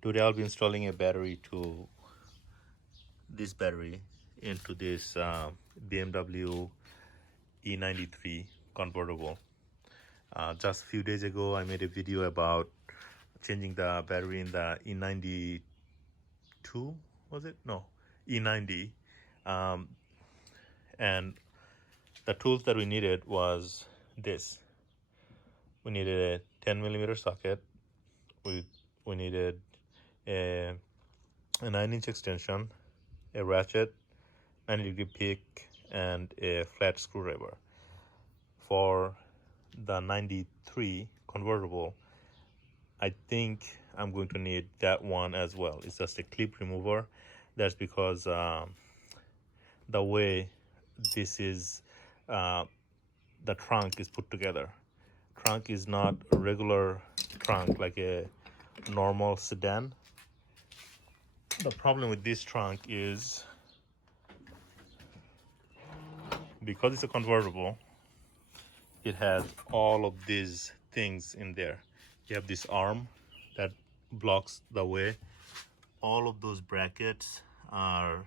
Today I'll be installing a battery to this battery into this BMW E93 convertible. Just a few days ago I made a video about changing the battery in the E92, was it? No, E90. Um, and the tools that we needed was this. We needed a 10mm socket. We needed a 9-inch extension, a ratchet, 90-degree peak, and a flat screwdriver. For the 93 convertible, I think I'm going to need that one as well. It's just a clip remover. That's because the way this is, the trunk is put together. Trunk is not a regular trunk like a normal sedan. The problem with this trunk is because it's a convertible, it has all of these things in there. You have this arm that blocks the way. All of those brackets are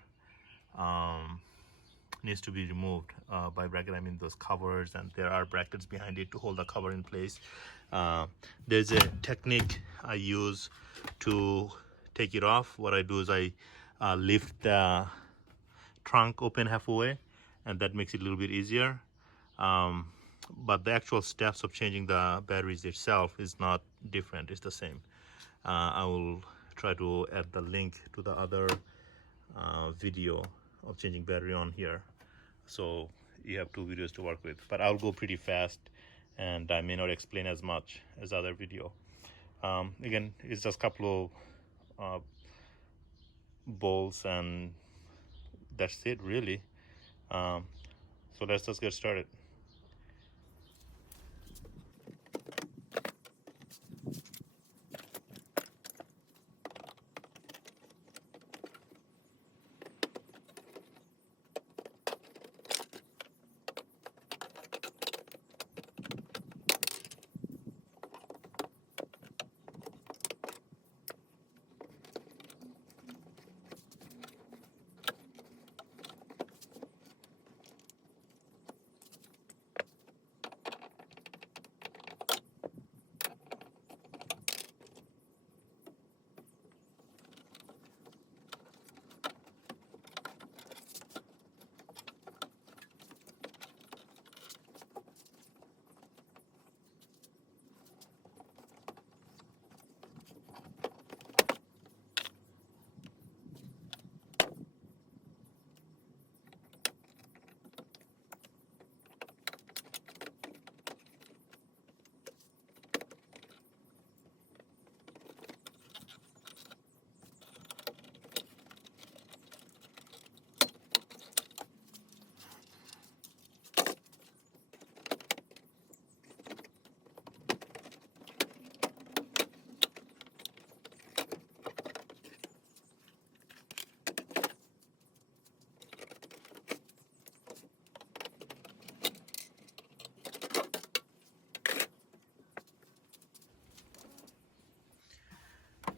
needs to be removed. By bracket I mean those covers, and there are brackets behind it to hold the cover in place. There's a technique I use to take it off. What I do is I lift the trunk open halfway, and that makes it a little bit easier. But the actual steps of changing the batteries itself is not different, it's the same. I will try to add the link to the other video of changing battery on here, so you have two videos to work with. But I'll go pretty fast and I may not explain as much as other video. Again, it's just a couple of bolts and that's it really. So let's just get started.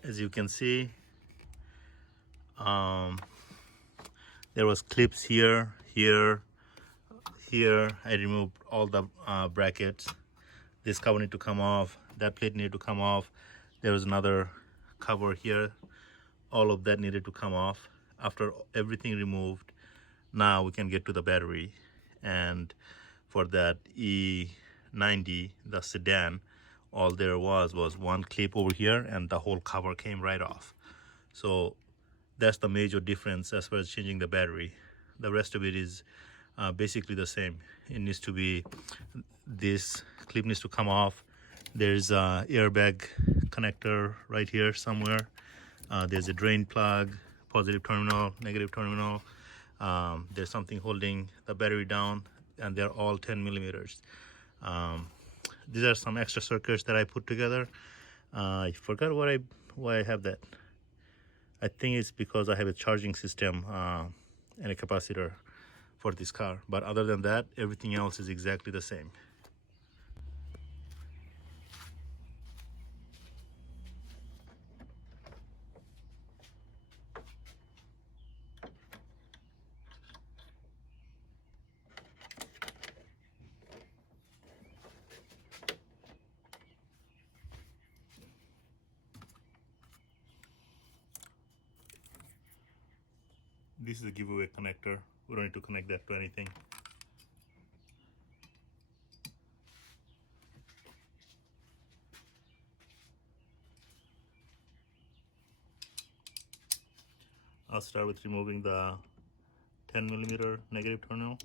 As you can see, there was clips here, here, I removed all the brackets. This cover need to come off, that plate needed to come off. There was another cover here, all of that needed to come off. After everything removed, now we can get to the battery. And for that E90, the sedan, all there was one clip over here and the whole cover came right off. So that's the major difference as far as changing the battery. The rest of it is basically the same. It needs to be, this clip needs to come off. There's a airbag connector right here somewhere. There's a drain plug, positive terminal, negative terminal. There's something holding the battery down, and they're all 10mm. These are some extra circuits that I put together. I forgot why I have that. I think it's because I have a charging system and a capacitor for this car. But other than that, everything else is exactly the same. this is a giveaway connector. We don't need to connect that to anything. I'll start with removing the 10mm negative terminal.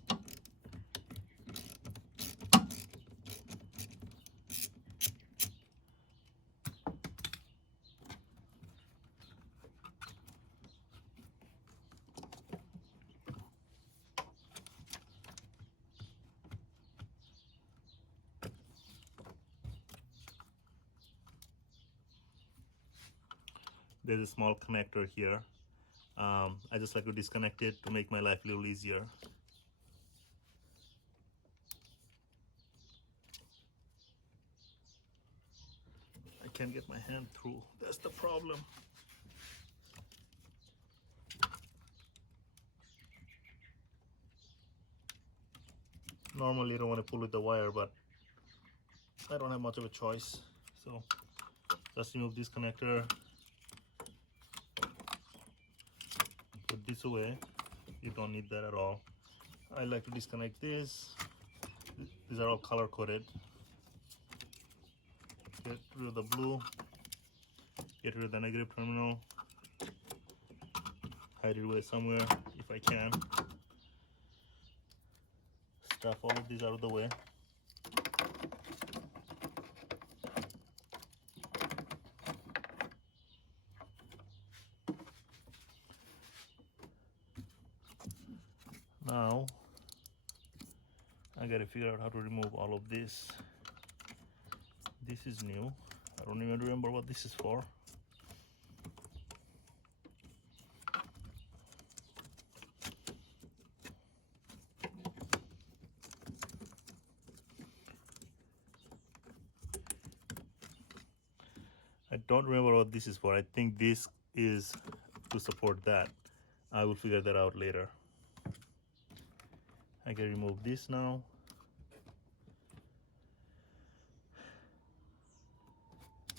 There's a small connector here. I just like to disconnect it to make my life a little easier. I can't get my hand through. That's the problem. Normally I don't want to pull with the wire, but I don't have much of a choice. So just remove this connector. Put this away. You don't need that at all. I like to disconnect this. These are all color coded. Get rid of the blue. Get rid of the negative terminal. Hide it away somewhere if I can. Stuff all of these out of the way. Now I gotta figure out how to remove all of this. This is new. I don't even remember what this is for. I don't remember what this is for. I think this is to support that. I will figure that out later. I can remove this now.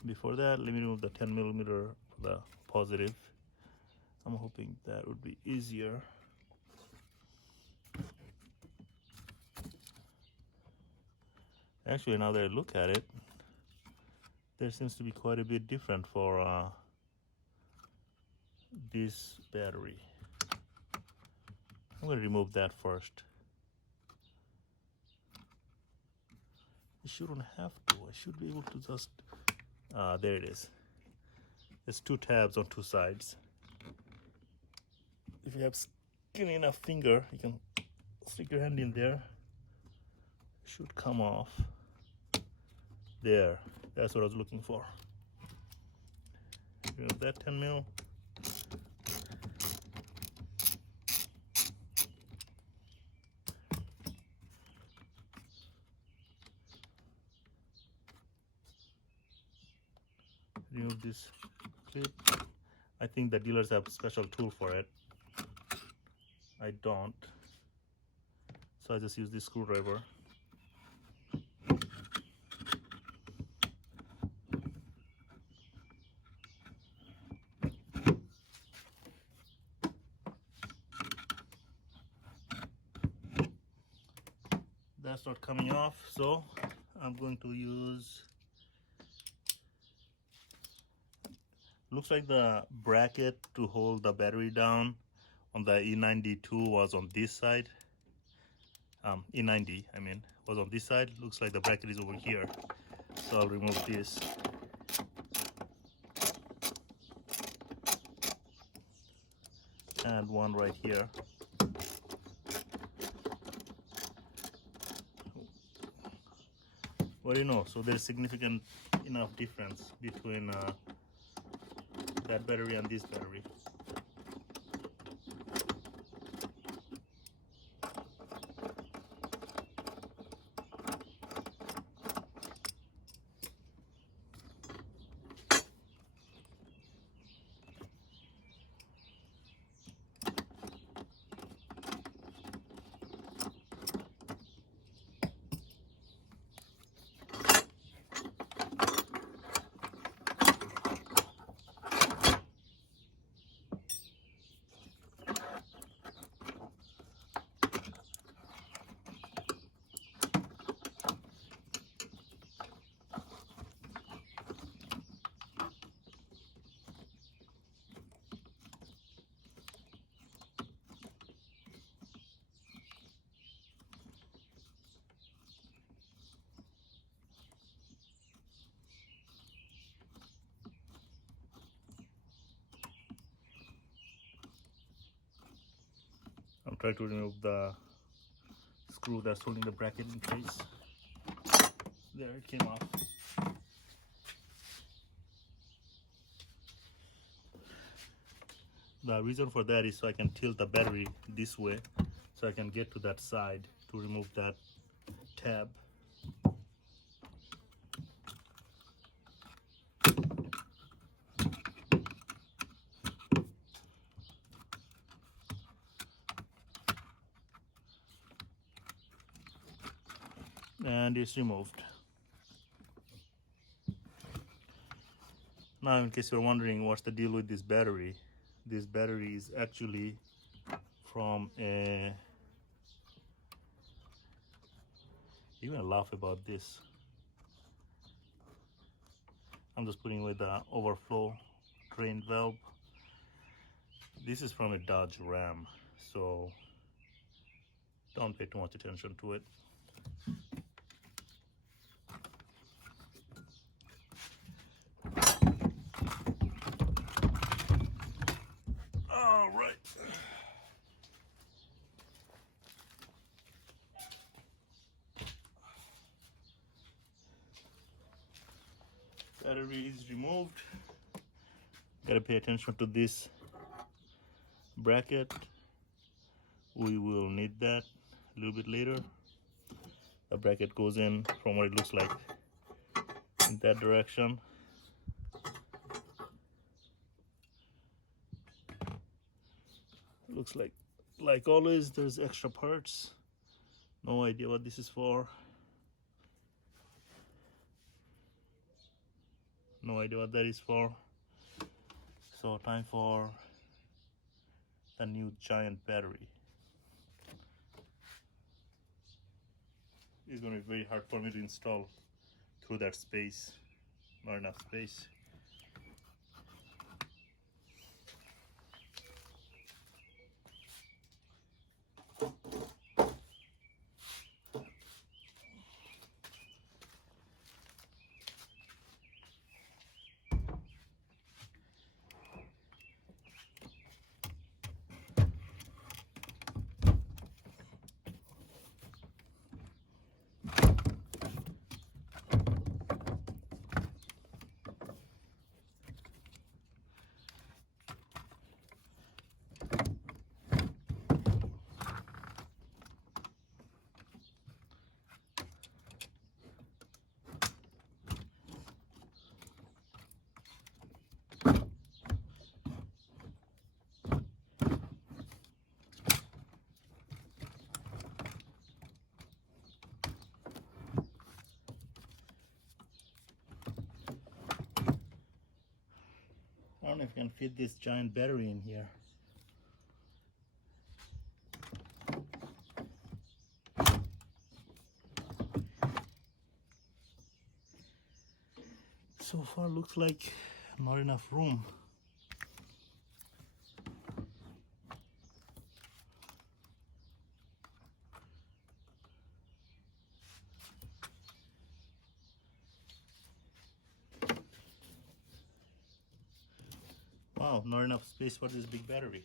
Before that, let me remove the 10mm, the positive. I'm hoping that would be easier. Actually, now that I look at it, there seems to be quite a bit different for this battery. I'm going to remove that first. I shouldn't have to. I should be able to just... there it is. There's two tabs on two sides. If you have skinny enough finger, you can stick your hand in there. It should come off. There. That's what I was looking for. Remove that 10mm. Remove this clip. I think the dealers have a special tool for it. I don't. So I just use this screwdriver. That's not coming off, so I'm going to use... Looks like the bracket to hold the battery down on the E92 was on this side. E90, I mean, was on this side. Looks like the bracket is over here. So I'll remove this. And one right here. Well, you know, so there's significant enough difference between that battery and this battery. try to remove the screw that's holding the bracket in place. There, it came off. The reason for that is so I can tilt the battery this way so I can get to that side to remove that tab. And it's removed. Now, in case you're wondering what's the deal with this battery is actually from a, you're gonna laugh about this. I'm just putting away the overflow drain valve. This is from a Dodge Ram, so don't pay too much attention to it. All right. Battery is removed. Gotta pay attention to this bracket. We will need that a little bit later. The bracket goes in from what it looks like in that direction. Looks like always there's extra parts. No idea what this is for. No idea what that is for. So time for a new giant battery. It's going to be very hard for me to install through that space. Not enough space. I don't know if I can fit this giant battery in here. So far looks like not enough room. Wow, not enough space for this big battery.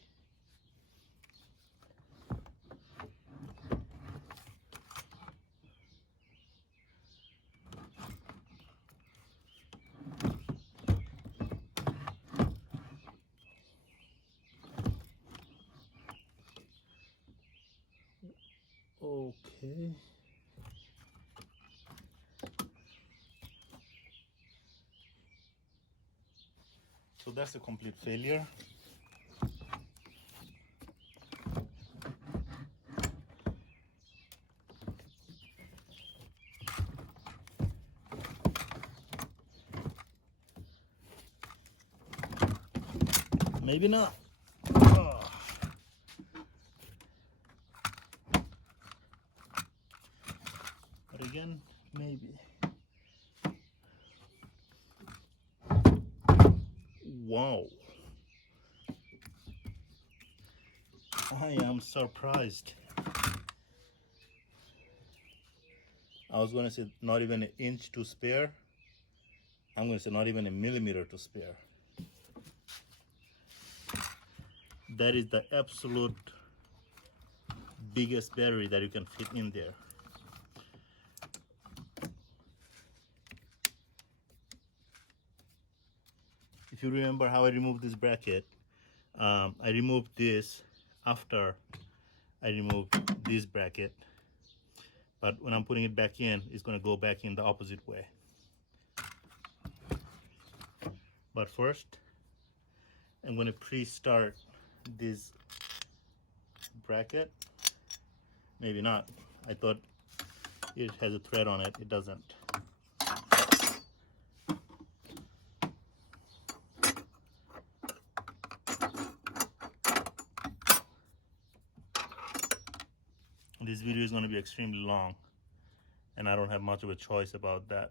Okay. So that's a complete failure. Maybe not. Oh. But again, maybe. Wow. I am surprised. I was going to say not even an inch to spare. I'm going to say not even a millimeter to spare. That is the absolute biggest battery that you can fit in there. If you remember how I removed this bracket, I removed this after I removed this bracket, but when I'm putting it back in, it's going to go back in the opposite way. But first, I'm going to pre-start this bracket. Maybe not. I thought it has a thread on it. It doesn't. This video is going to be extremely long, and I don't have much of a choice about that.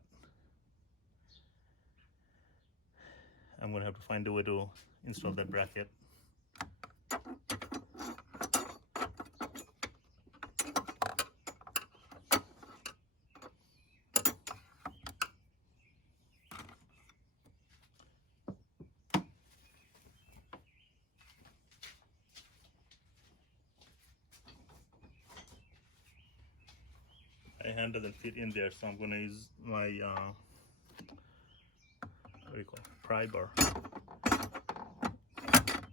I'm going to have to find a way to install that bracket. My hand doesn't fit in there, so I'm going to use my what do you call it? Pry bar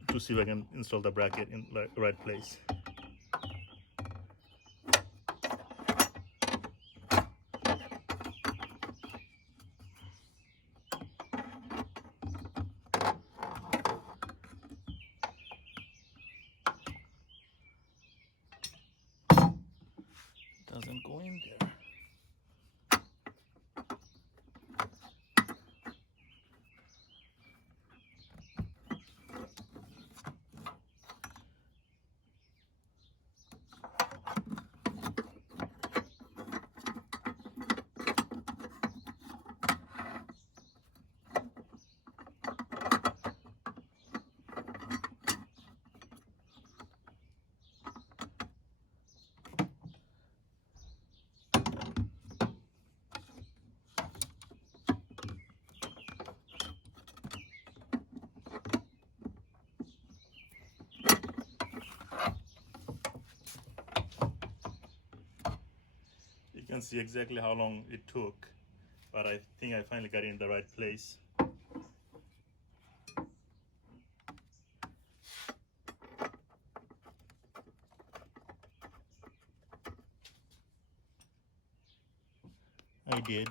to see if I can install the bracket in the right place. Doesn't go in there. You can see exactly how long it took, but I think I finally got it in the right place. I did.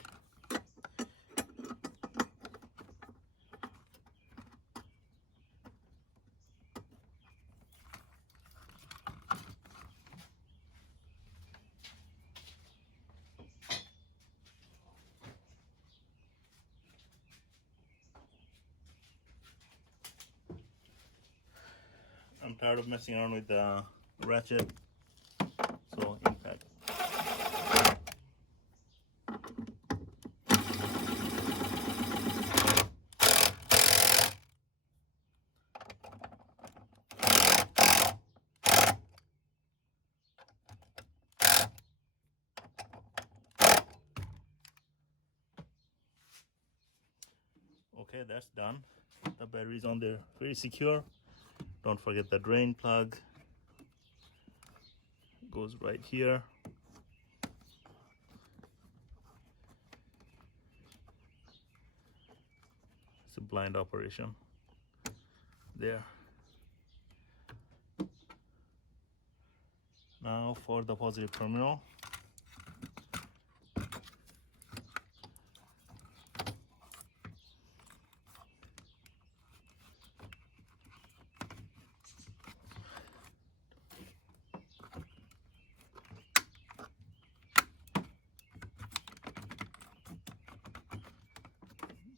I'm tired of messing around with the ratchet, so in fact, okay, that's done. The battery is on there, very secure. Don't forget the drain plug goes right here. It's a blind operation there. Now for the positive terminal.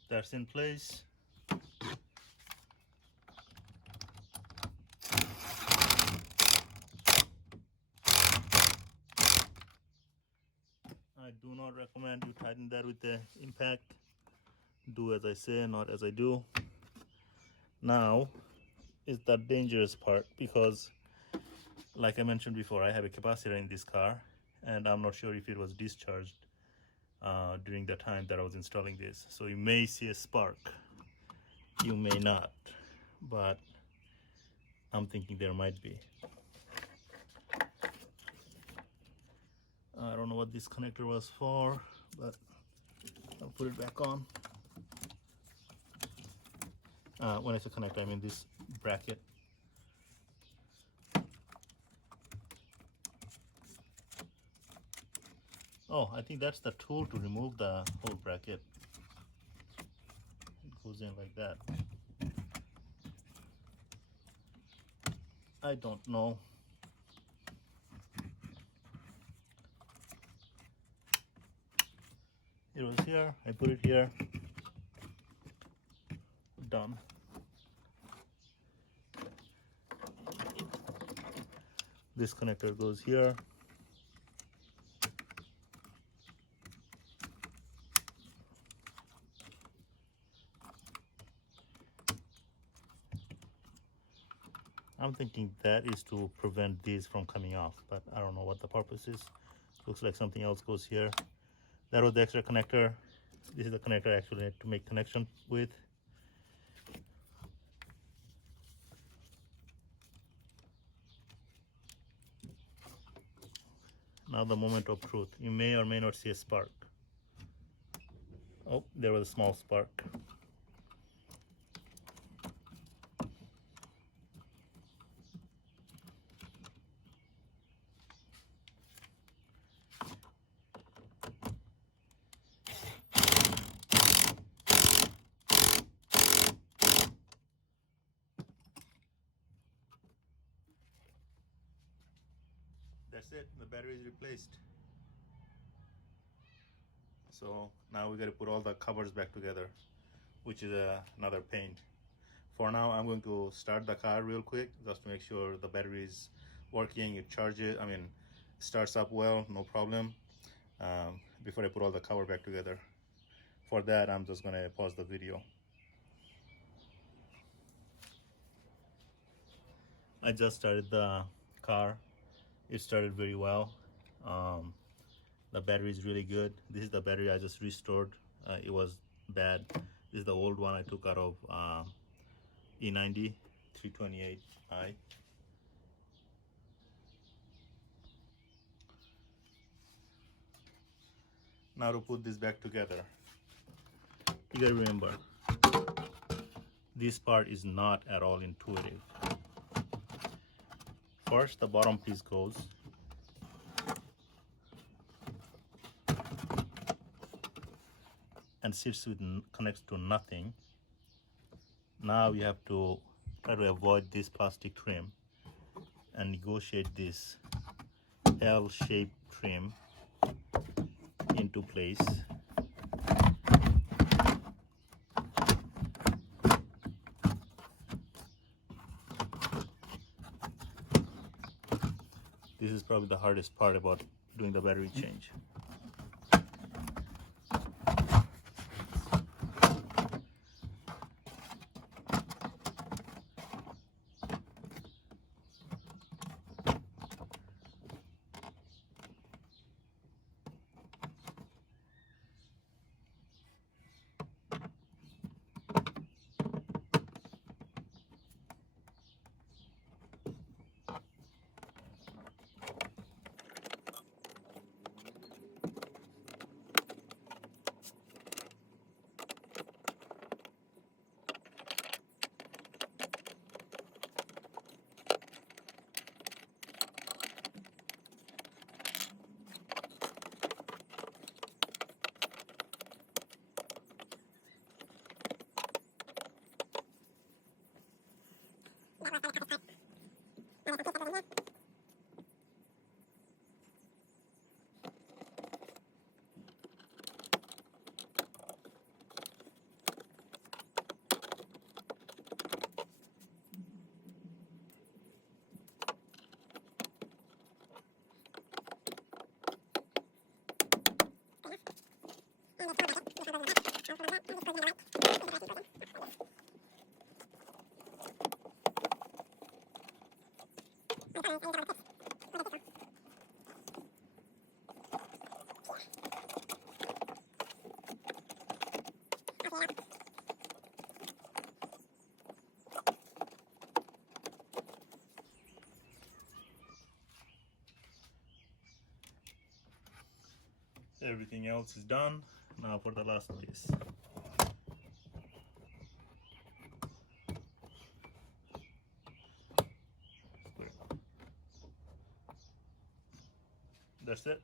That's in place. I do not recommend you tighten that with the impact. Do as I say, not as I do. Now is the dangerous part, because like I mentioned before, I have a capacitor in this car, and I'm not sure if it was discharged during the time that I was installing this. So you may see a spark, you may not, but I'm thinking there might be. what this connector was for, but I'll put it back on. When I say connector, I mean this bracket. Oh, I think that's the tool to remove the whole bracket. It goes in like that. I don't know. It was here, I put it here. Done. This connector goes here. I'm thinking that is to prevent these from coming off, but I don't know what the purpose is. Looks like something else goes here. That was the extra connector. This is the connector I actually had to make connection with. Now the moment of truth. You may or may not see a spark. Oh, there was a small spark. That's it, the battery is replaced. So now we got to put all the covers back together, which is another pain. For now, I'm going to start the car real quick just to make sure the battery is working, it charges, starts up well, no problem, before I put all the cover back together. For that, I'm just going to pause the video. I just started the car. It started very well. The battery is really good. This is the battery I just restored. It was bad. This is the old one I took out of E90 328i. Now to put this back together, you gotta remember, this part is not at all intuitive. First, the bottom piece goes. And sits with, connects to nothing. Now you have to try to avoid this plastic trim and negotiate this L-shaped trim into place. This is probably the hardest part about doing the battery change. Everything else is done. Now for the last piece. That's it.